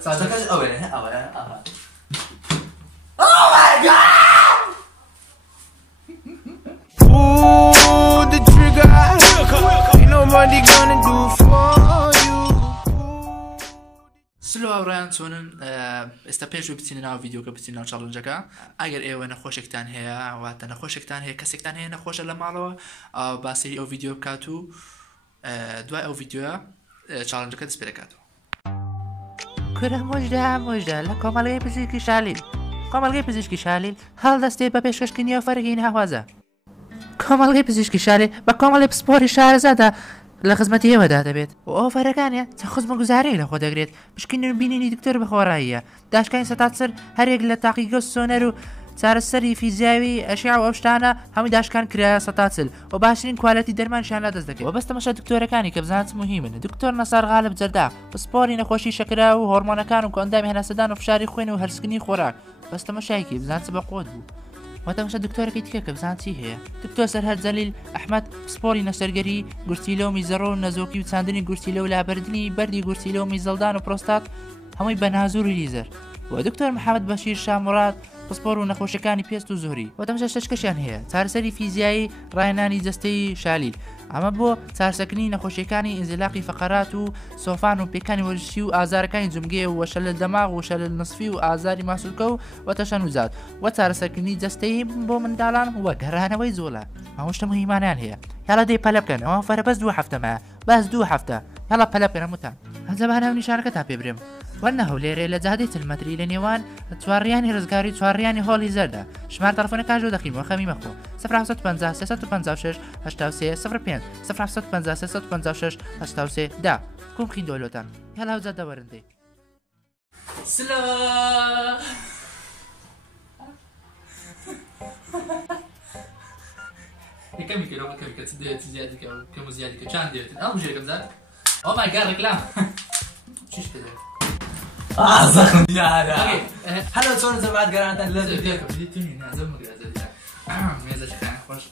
صادقة أوه Oh my god! Pull the trigger. Ain't nobody gonna do for you. سلو ئەوڕیان چۆنن ئێستا پێش بچینە ناو ڤیدیۆکە بچین ناو چاڵنجەکە ئەگەر ئێوە نەخۆشێکتان هەیە واتە نەخۆشێکتان هەیە کەسێکتان هەیە نەخۆشە لە ماڵەوە باسیری ئەو ڤیدیۆ بکات و دوای ئەو ڤیدیۆە چاڵنجەکە دەست پێ دەکاتەوە. کورە مۆژدا لە کۆمەڵگەی پزیشکی شالیل کۆمەڵگەی پزیشکی شالیل هەڵدەستێت بە پێشکەشکردنی فەرگین هاوازە. کۆمەڵگەی پزیشکی شالیل بە کۆمەڵی پسپۆری شارەزادا لە خزمەتی ئێوەدا دەبێت و ئۆفەرەکانیە چە خزمە گوزارەی لە خۆ دەگرێت پشکنین و بینینی دکتۆر بەخۆڕاییە داشکانی سەتاتسەر هەرێک لە تاقیگە سۆنەر و چارەسەری فیزیاوی ئەشیا و ئەو شتانە هەمووی داشکان کرایە سەتاتسل و باشترین کوالەتی دەرمانشیان لا دەست دەکەێت و بەستەمەشە دکتۆرەکانی کە بزانات مهمن دکتۆر نەسار غالب جەردا پسپۆری نەخۆشی شەکرا و هۆرمۆنەکان و کۆندامی هەناسەدان و فشاری خوێن و هەرسکردنی خۆراک بەستەمەشایکی بزانات بە قۆت بوو وەتەمەشە دکتۆرەکەی تکە کە بزان چی هەیە دکتۆر سەرهەر جەلیل ئەحمەد پسپۆری نەسەرگەری گورتیلە و میزەڕۆ و نەزۆکی و چاندنی گورتیلە و لابەردنی بەردی گورتیلە و میزەڵدان و پرۆستات هەمووی بە نازور و لیزەر و دکتۆر محەممەد بەشیر شامڕات پسپۆر و نەخۆشیەکانی پێست و زۆری وەتەمەشە شەشکەشیان هەیە چارەسەری فیزیایی ڕایەنانی جەستەی شالیل ئەمە بۆ چارسەکردنی نەخۆشیەکانی ئینزلاقی فەقەرات و سۆفان و پێکانی وەرشی و ئازارەکانی جمگێ و وەشە لە دەماغ و وەشە لە نسفی و ئازاری ماسوولکە و وەتەشەن وزات وە چارەسەرکردنی جەستەی بۆ منداڵان وە گەڕانەوەی زۆڵە ماوەشتە مهمانیان هەیە یاڵە دەی پەلە بکەن ئەوە فەرە بەس 2 هەفتەمە باس 2 هەفتە یاڵە پەلە بکەن هەمووتان هەنجەبانە و نیشانەکە تا پێ برێم وەنە هەولێرێ لە جادەی تلمەتری لە نێوان چوارڕیانی ڕزگاری چوارڕیانی هۆڵی زەردە شمار تەلەفۆنەکان ژۆ دەخینەوە خەمی مەخۆ 055 دا کوم خین دۆلۆتان هێڵ هەوجە دەوەرندەی سلو كم كيلو كم كتدي زيادة كم زيادة كم ديت أنا مش كم زاد أو ماي جاد ركلام شيش كده زخم يا هذا هلا شلون زعمت قرانت لازم ديك بدي توني نازم مقعد ميزة شكان خوش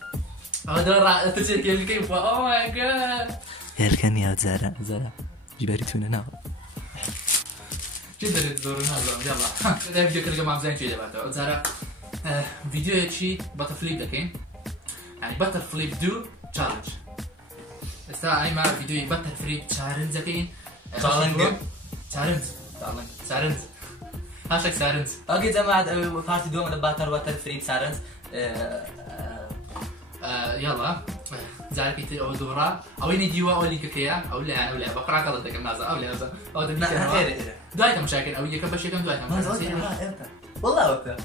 هذا تسير كيف أو ماي جاد يركن يا زارا جبري تونا ناو جدا تدورنا يلا ده فيديو كل جماعة زين كذا بعد زارا فيديو شيء باترفليب دكين يعني باترفليب دو تشالنج استا اي ما فيديو باترفليب تشالنج دكين تشالنج هاشتاج سارنز اوكي جماعة فارتي دوم باترفليب سارنز يلا زارك يتي او دورا او يني ديوا او ليك كيا او لا او لا بقرا قلت لك الناس او لا او دبي دايت مشاكل او يكب شيء كم دايت والله وقتها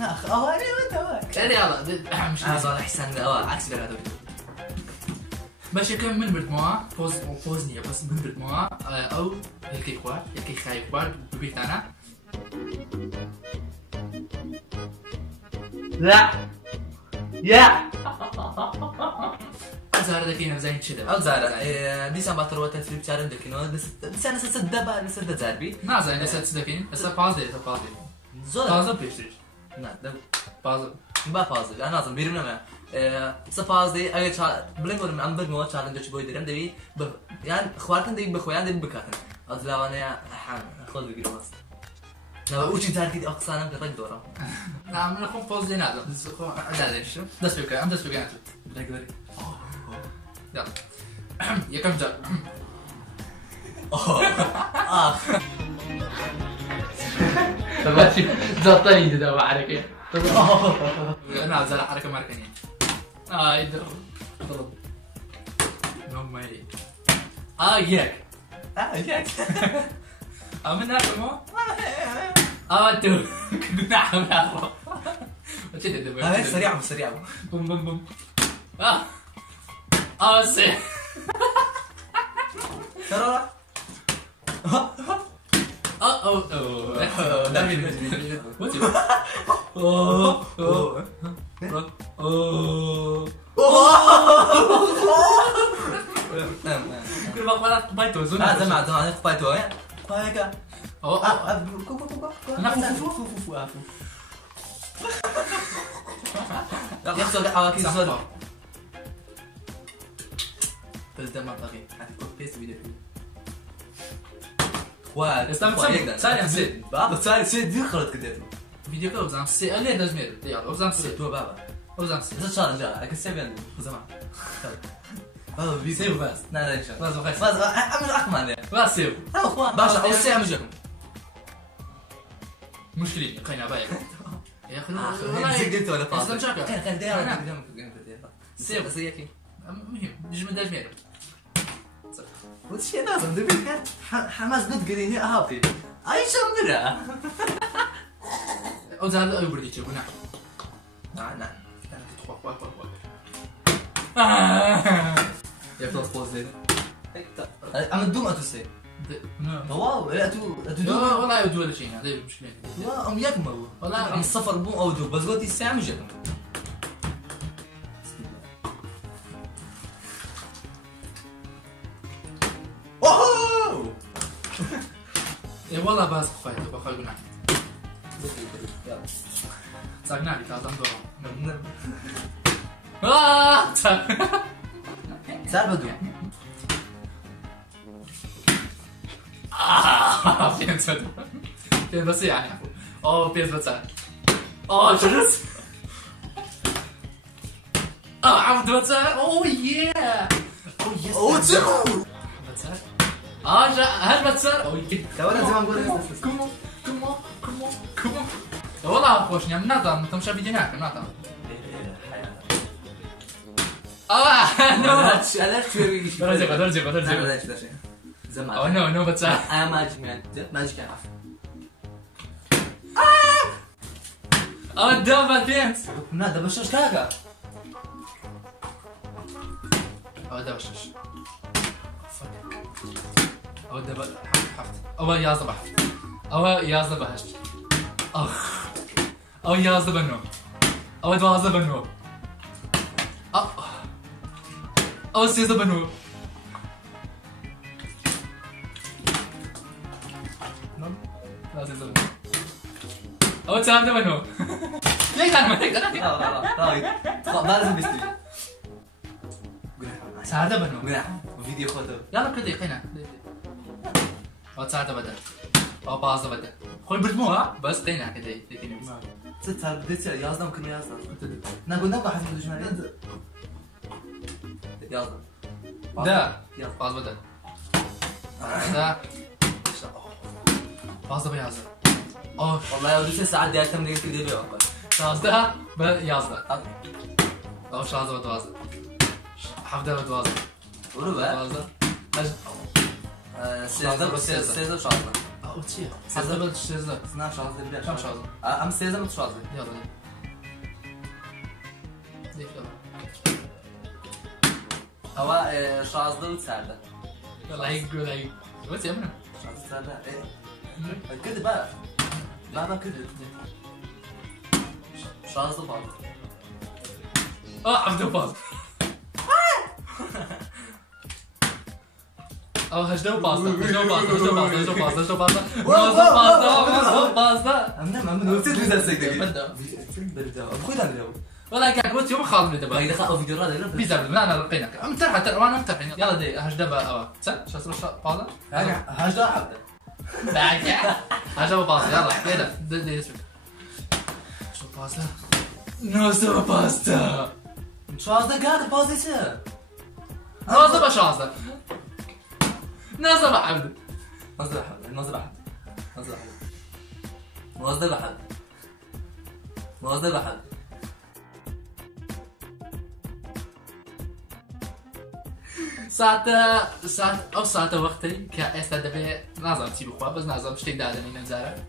اخ اواني وانت يلا مش صالح حسن عكس هذا باش كم من برتموا فوزني بس من برتموا او هيك خوار هيك خايف خوار ببيت انا لا يا زار دكين زين كذا او زار دي سما تروت فيلم شارن دكينو بس انا سدبا نسد زاربي ما زين نسد دكين بس بازي زور بازل بيشتري لا ده بازل با فازل انا لازم بيرم لما سفازدي اگه بلنگور من امبر مو چالنج بوي درم دبي يعني خوارتن دبي بخويان دبي بكاتن ازلاوانه حام خذ بيجي وسط لا وجي تاركي اقصانا بتاك دورا نعم انا خو فوز لنا هذا بس خو عدل شو دس بك ام دس بك انت بريك يلا يا كم جا تبغى زطي ده حركه انا زرع حركه ماركني يدر ضرب نوم ماي ياك ياك من هذا مو انتو كنا نعم هاي سريع بوم بوم بوم سريع ترى كل ما قلت بايتو زون زمان بايتو هيك يحصل حواكي صدى بس ده منطقي هتكون بيس فيديو خوات ئێستا چەند چاریان سێ بابا چاری سێ دی خەڵت کردێت ڤیدیۆکە ئەوزانام سێ ئەلێ دەژمێر ئەوزانام سێ تۆ بابا ئەوزانام سێ هذا چالنج اگه سێ بێن زەمان بابا سێ و بەس نادەنیشە باز بەخێر باز ئەمە ئەقمانێ وا سێ و باشە ئەو سێ ئەمەژەکەم مشكلة قينا بايع يا اخي زيدت ولا فاضي اسلام شاكا خل داير سيب بس هيك مهم نجم داجمير وش لازم دبي حماس بتقريني اهابي اي شمرة او زال اي بردي تشوف نعم نعم يا فلوس بوزي انا دوم اتسي واو لا تو والله يدو ولا شيء هذا مشكلة لا ام يكمل والله عم السفر بو او دو بس قلت الساعه مش يكمل اوه اي والله باز خفايت بخوي قلنا ساقنا لي تعال دورهم سال بدو فين بس يعني اوه بيز بس شرس عبد بس اوه ياه اوه تسمو هل بتصير؟ كمان زي ما نقول كمو والله خوشني عم ناطر انت مش فيديو هناك ناطر علاش توريكي درجة زعما نو بتصير ماجيك مان ماجيك كيعرف دابا فهمت لا دابا شاش كاكا دابا شاش او دابا حفت او يا صباح او يا صباح اخ او يا زبنو او دوا زبنو او سي زبنو لازم زبنو او تسام زبنو ليش انا ما تقدر لا لازم بيستوي ساعده بنو قناح فيديو خاطر يلا كده قنا او ساعده بدا او باز بدا خوي بردموها بس قنا كده تكني ست ساعات بديت يازدم كنا يازدم نقول نبقى حسب الجمال يازدم ده باز بدا ده باز بدا يازدم اوه والله يا ودي ساعات دي اكثر من كده بيا شازده يازده او شازده بتوازن حفظه بتوازن وربع سيزا شازده او تشي حفظه بالشازده نعم شازده بيا كم شازده ام سيزا مت شازده يلا ديك هو شازده وتساعده يلا يقول هي بس يا منى شازده تساعده ايه كده بقى لا كده شازده بعض حفظه باز او هجده باستا انا نسيت لي دقيقه بردا خويا نديرو والله قاعد قلت يوم خالد دابا باغي دخل فيديو راه بيزا انا لقيناك امترح ترى وانا امترح يلا دي هجده بقى شو اسمه باستا هجده حبه هجده باستا يلا كده دي اسمك شو باستا نوزو باستا شازده قاعد بازيته نوزو بشازده نوزو بحمد موظف أحد ساعة وقتي كأستدبي نظام تي بخوا بس نظام شتي دادني نزارة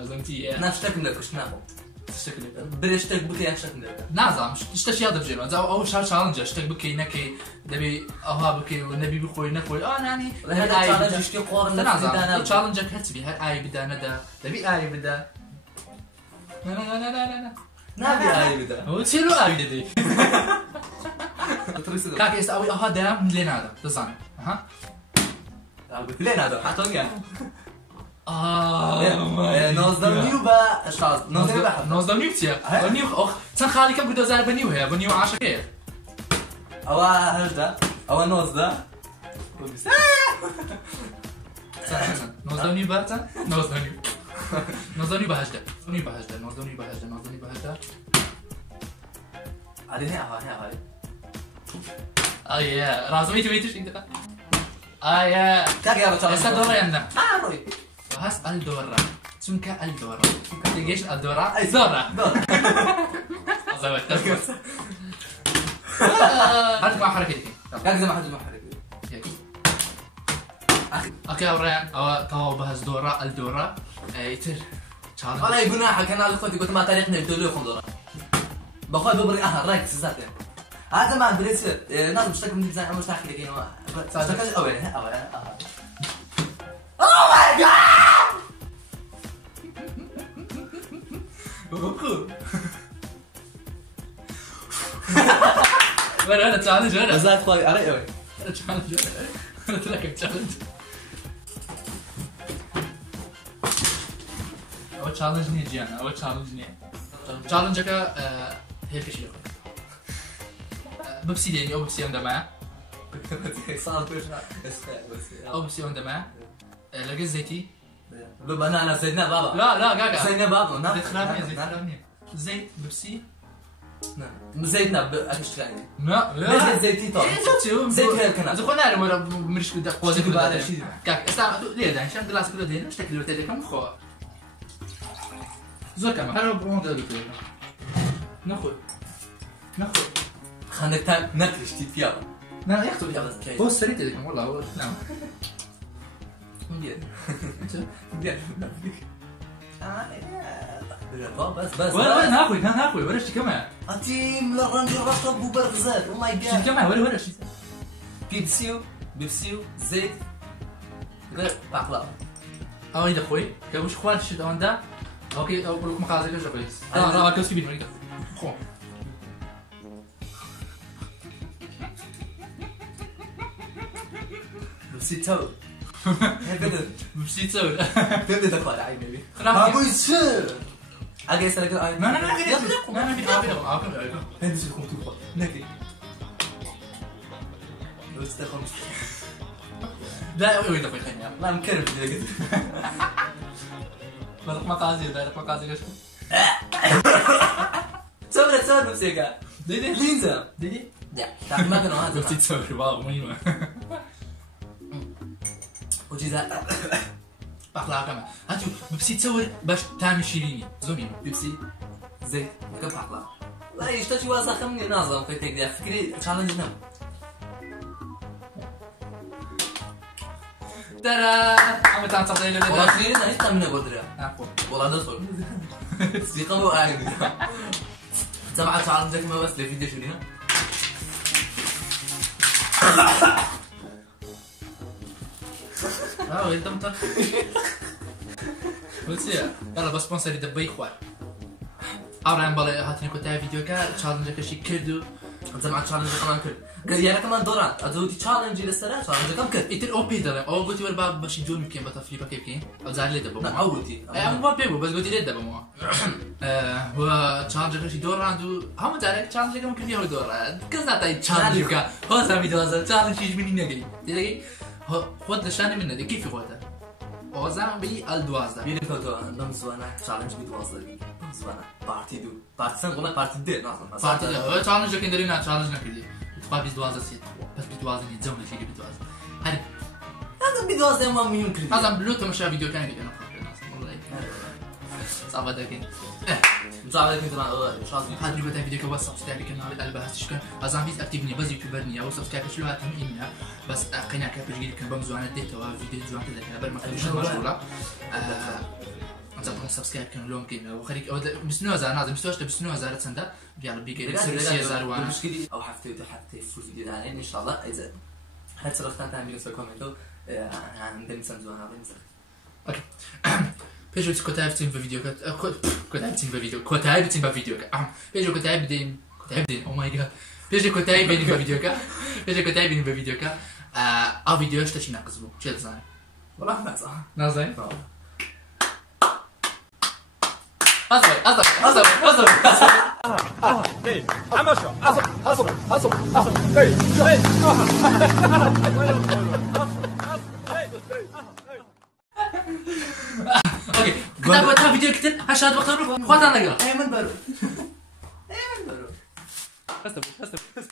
نظام تي ناشتك لك وش ناخو بريشتك بكي أشتك لك نظام اشتش ياض بجيرو زاو أول شهر شالنج اشتك بكي نكي دبي أها بكي والنبي بخوي نخوي ناني هذا شالنج اشتي قارن نظام شالنج كتبي هل آي بدا ندا دبي آي بدا لا نبي آي بدا هو تشيلو آي دي كاك يستوي أها دام لين هذا تزان ها لين هذا حتوني نوزدم نيو با شاز نوزدم نيو تيا نيو أخ سن خالي كم قدو زار بنيو هي بنيو عاشر كيف أو هجدا أو نوزدا نازدونی بهتر نازدونی بهشته نازدونی بهشته علي هاي آیه رازمی تو میتوش این دفعه آیه تاك يا بطل استدورة عندنا روي وهس الدورة سمك الدورة تلقيش الدورة أي دورة زود هات مع حركتك كاك زي ما حد محرك اوكي اوريان او تو بهز دورة الدورة يتر والله يقولنا حكينا لأخوتي قلت ما طريقنا يدولوا يخون دورة بخوي ببري رايك سزاتين هذا ما بريس ناس مشتاق من زين مش تاخذ كينو تاخذ اوه ماي جاد وين تشالنج وين زاد خوي علي اوه تشالنج انا تركب تشالنج او تشالنج نيجي انا او تشالنج ني تشالنجك هيك شيء ببسي يعني او ببسي عندما صار او ببسي عندما لقيت زيتي بنانا زيدنا بابا لا قاقا زيدنا بابا نعم زيت زيت ببسي زيتنا باكش يعني لا زيتي طبعا زيت زيت هي الكنات زخنا على مرة مرش كده قوزي شكل كده بعد شيء. كاك استع ليه ده عشان جلاس كده دين مش تكلوا تدي كم خو زور كمان هلا برون ده بتقول ناخذ خانك نكرش تيتيا لا ياخذ يلا كيف هو سريت كم والله هو نعم مبين بس ولا ناخذ ولا شيء كمان أتيم للرنج الرطب وبرغزات او ماي شيء جاد كمان ولا شيء بيبسيو زيت غير باقلا اه يدا خوي كوش خوان شي ده وندا اوكي او بروك مقازي كوش كويس لا كوس كبير مريض خو بيبسي تو هكذا بمشي تسوي تبدأ تقرأ عين بيبي خلاص أبو يصير أجي أسألك الآن ما انا في عاقل هندي شو تقوم تقول نكي لو تستخدم لا وين دفع الحين ما مكرم في ذلك مقازي كوش سوي بيبسيكا ديدي لينزا ديدي لا تعرف ما كانوا هذا بمشي تسوي واو مهمة وجيزا باقلا كمان هاتو بمشي تصور باش تعمل شيريني زومي بيبسي زيت كم حقلا لا يشتري واسع خمني نازم في تيجي فكري تشالنج نم ترى عم تعطي لي والله خيرنا ايش تعمل قدرة عفوا والله ده صور سيقا مو قاعد سمعت تشالنجك ما بس لفيديو شو لينا انت متخ بس يلا بس سبونسر دبي خوار أوران بالله هاتني كتاب فيديو كا تشالنج كشي كردو سمعت تشالنج كمان كل يعني كمان دوران أدوتي تشالنج للسنة تشالنج كم كل إنت الأوبي ده أو قلت وربا باش يجون يمكن بتفريبا كيف كين أو زعل لي دبا معودتي أنا ما بيبو بس قلت لي دبا مو و تشالنج كشي دوران دو هم تعرف تشالنج كم كل يوم دوران كذا تاي تشالنج كا هو سامي دوازا تشالنج يجي مني نجري تلاقي خود لشاني منه دي كيف خودها وزعم بي الدوازة بيني كوتو نمزوانا تشالنج بيتواصل نمزوانا بارتي دو بارتي سان قلنا بارتي دي ناصر بارتي ده تشالنج كين درينا تشالنج نكدي تبقى بيز دوازة سيت بس بيتوازن يتزوم لشيء بيتوازن هذا هذا بيتواصل ما مليون كريدت هذا بلوتو مش فيديو كان يجي أنا والله صعب هذا كين مصعب كنت مع شاطر هذا اللي فيديو كوا سبسكرايب كنا على البحث تشكر أزام بيز أكتيفني بس يوتيوبرني أو سبسكرايب شلو هاتم إننا بس قناة كابيج جيل كان بمزوانة ديتا وفيديو زوانة ذا قبل ما كنتش مشغولة أنت سبسكرايب كانوا لون كنا وخليك بسنو هزار نازل مستوى بسنو هزار تسندا بيلا بيجي سيرسي هزار وانا مشكلة أو حفتي فول فيديو ثاني إن شاء الله إذا هل صرفتنا تعمل في كومنتو عندنا سمزونا بنزل اوكي بيجو كتابتين في فيديو كتابتين في فيديو كتابتين في فيديو بيجو كتابتين او ماي جاد بيجو كتابتين في فيديو بيجو كتابتين في فيديو او فيديو ايش تشي ناقصبو شو تزاني والله ما صح نازل أصبر اوكي كتاب تا فيديو كتن هشاد وقت نروح خواتنا نقرا ايمن برو. بس